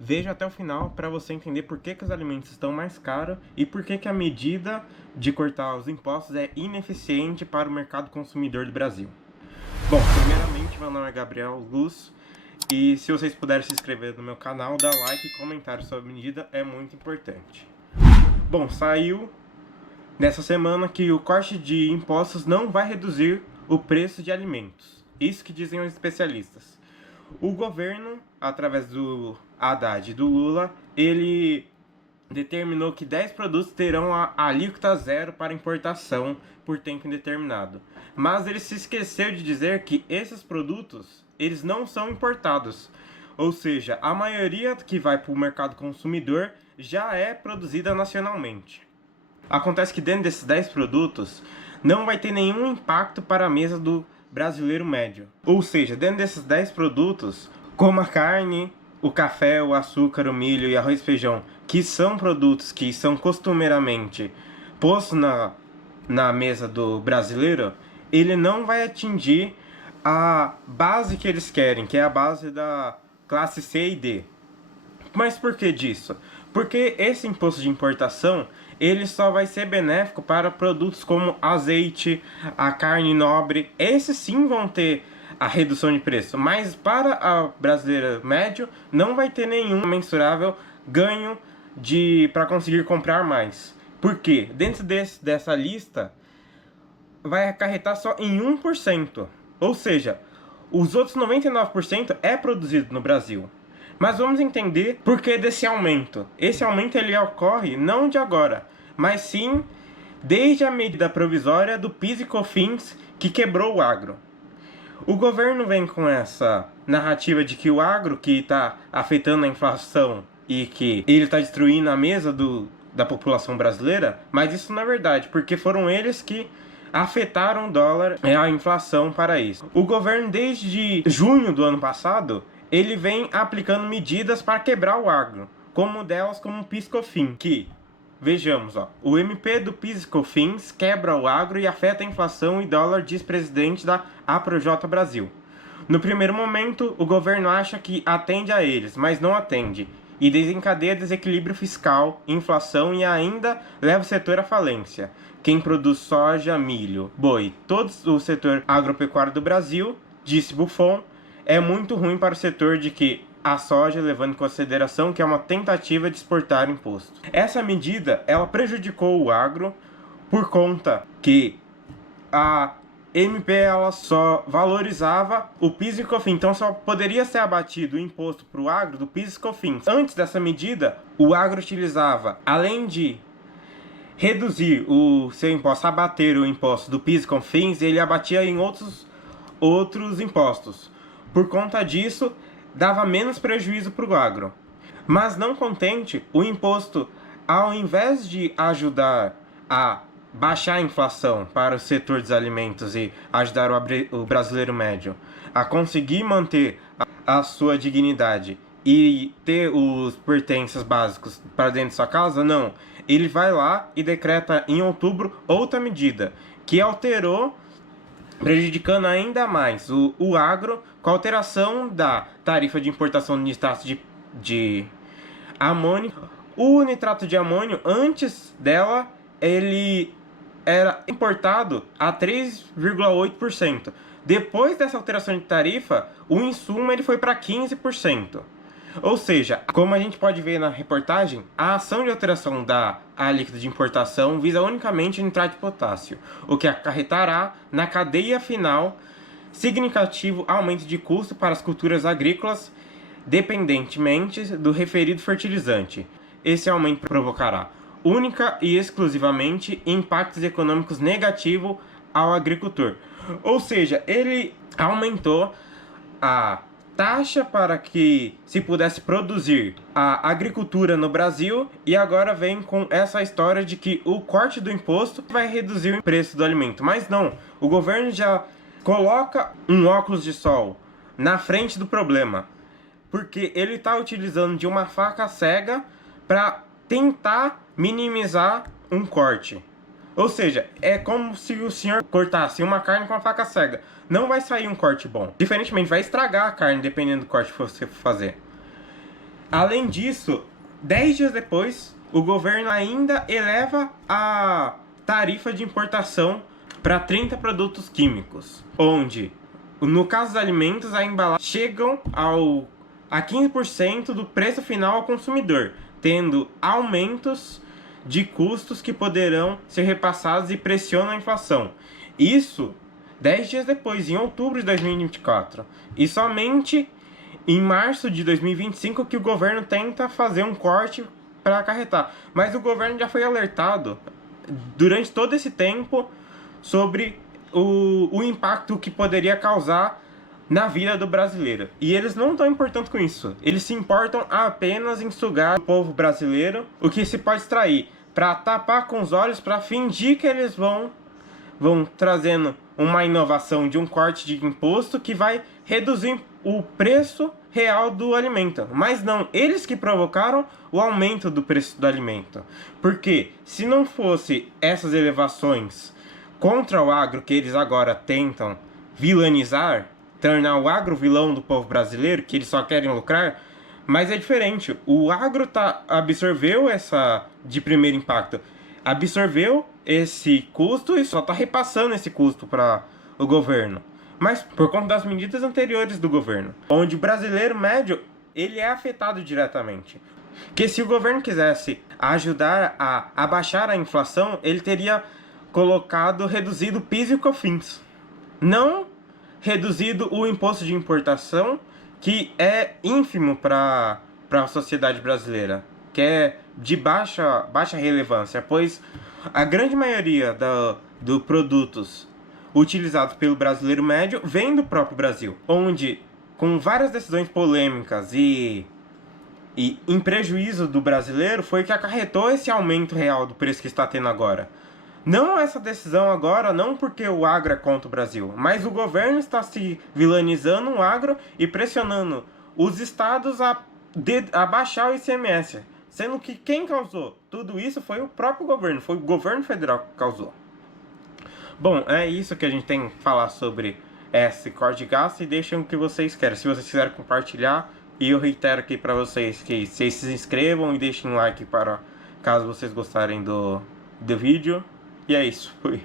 Veja até o final para você entender por que os alimentos estão mais caros e por que a medida de cortar os impostos é ineficiente para o mercado consumidor do Brasil. Bom, primeiramente, meu nome é Gabriel Luz e se vocês puderem se inscrever no meu canal, dar like e comentário sobre a medida é muito importante. Bom, saiu nessa semana que o corte de impostos não vai reduzir o preço de alimentos. Isso que dizem os especialistas. O governo, através do Haddad e do Lula, ele determinou que 10 produtos terão a alíquota zero para importação por tempo indeterminado. Mas ele se esqueceu de dizer que esses produtos, eles não são importados. Ou seja, a maioria que vai para o mercado consumidor já é produzida nacionalmente. Acontece que dentro desses 10 produtos não vai ter nenhum impacto para a mesa do brasileiro médio. Ou seja, dentro desses 10 produtos, como a carne, o café, o açúcar, o milho e arroz e feijão, que são produtos que são costumeiramente postos na mesa do brasileiro, ele não vai atingir a base que eles querem, que é a base da classe C e D. Mas por que disso? Porque esse imposto de importação, ele só vai ser benéfico para produtos como azeite, a carne nobre. Esses sim vão ter a redução de preço, mas para a brasileira médio não vai ter nenhum mensurável ganho para conseguir comprar mais. Por quê? Dentro dessa lista vai acarretar só em 1%. Ou seja, os outros 99% é produzido no Brasil. Mas vamos entender por que desse aumento. Esse aumento ele ocorre não de agora, mas sim desde a medida provisória do PIS e COFINS que quebrou o agro. O governo vem com essa narrativa de que o agro que está afetando a inflação e que ele está destruindo a mesa da população brasileira, mas isso não é verdade, porque foram eles que afetaram o dólar e a inflação para isso. O governo, desde junho do ano passado, ele vem aplicando medidas para quebrar o agro, como delas como o PIS/COFINS, que, vejamos, o MP do PIS/COFINS quebra o agro e afeta a inflação e dólar, diz presidente da APROJ Brasil. No primeiro momento, o governo acha que atende a eles, mas não atende, e desencadeia desequilíbrio fiscal, inflação e ainda leva o setor à falência. Quem produz soja, milho, boi, todo o setor agropecuário do Brasil, disse Buffon, é muito ruim para o setor de que a soja, levando em consideração que é uma tentativa de exportar imposto. Essa medida, ela prejudicou o agro por conta que a MP ela só valorizava o PIS e COFINS, então só poderia ser abatido o imposto para o agro do PIS e COFINS. Antes dessa medida, o agro utilizava, além de reduzir o seu imposto, abater o imposto do PIS e COFINS, ele abatia em outros impostos. Por conta disso, dava menos prejuízo para o agro. Mas não contente, o imposto, ao invés de ajudar a baixar a inflação para o setor dos alimentos e ajudar o brasileiro médio a conseguir manter a sua dignidade e ter os pertences básicos para dentro de sua casa, não. Ele vai lá e decreta em outubro outra medida que alterou, prejudicando ainda mais o agro, com a alteração da tarifa de importação de nitrato de amônio. O nitrato de amônio, antes dela, ele era importado a 3,8%. Depois dessa alteração de tarifa, o insumo ele foi para 15%. Ou seja, como a gente pode ver na reportagem, a ação de alteração da alíquota de importação visa unicamente o nitrato de potássio, o que acarretará na cadeia final significativo aumento de custo para as culturas agrícolas, dependentemente do referido fertilizante. Esse aumento provocará única e exclusivamente impactos econômicos negativos ao agricultor. Ou seja, ele aumentou a taxa para que se pudesse produzir a agricultura no Brasil e agora vem com essa história de que o corte do imposto vai reduzir o preço do alimento. Mas não, o governo já coloca um óculos de sol na frente do problema, porque ele está utilizando de uma faca cega para tentar minimizar um corte. Ou seja, é como se o senhor cortasse uma carne com a faca cega. Não vai sair um corte bom. Diferentemente, vai estragar a carne dependendo do corte que você for fazer. Além disso, 10 dias depois, o governo ainda eleva a tarifa de importação para 30 produtos químicos, onde, no caso dos alimentos, a embalagem chegam a 15% do preço final ao consumidor, tendo aumentos de custos que poderão ser repassados e pressionam a inflação. Isso 10 dias depois, em outubro de 2024. E somente em março de 2025 que o governo tenta fazer um corte para acarretar. Mas o governo já foi alertado durante todo esse tempo sobre o impacto que poderia causar na vida do brasileiro. E eles não estão importando com isso. Eles se importam apenas em sugar o povo brasileiro, o que se pode extrair, para tapar com os olhos, para fingir que eles vão trazendo uma inovação de um corte de imposto que vai reduzir o preço real do alimento. Mas não, eles que provocaram o aumento do preço do alimento. Porque se não fosse essas elevações contra o agro que eles agora tentam vilanizar, tornar o agro vilão do povo brasileiro, que eles só querem lucrar, mas é diferente. O agro absorveu essa de primeiro impacto, absorveu esse custo e só está repassando esse custo para o governo. Mas por conta das medidas anteriores do governo, onde o brasileiro médio ele é afetado diretamente. Que se o governo quisesse ajudar a abaixar a inflação, ele teria reduzido o PIS e o COFINS. Não reduzido o imposto de importação, que é ínfimo para a sociedade brasileira, que é de baixa relevância, pois a grande maioria dos produtos utilizados pelo brasileiro médio vem do próprio Brasil, onde, com várias decisões polêmicas e em prejuízo do brasileiro, foi que acarretou esse aumento real do preço que está tendo agora. Não essa decisão agora, não porque o agro é contra o Brasil, mas o governo está se vilanizando o agro e pressionando os estados a baixar o ICMS. Sendo que quem causou tudo isso foi o próprio governo, foi o governo federal que causou. Bom, é isso que a gente tem que falar sobre esse corte de gasto e deixem o que vocês querem. Se vocês quiserem compartilhar, e eu reitero aqui para vocês que vocês se inscrevam e deixem um like para caso vocês gostarem do vídeo. E é isso, fui.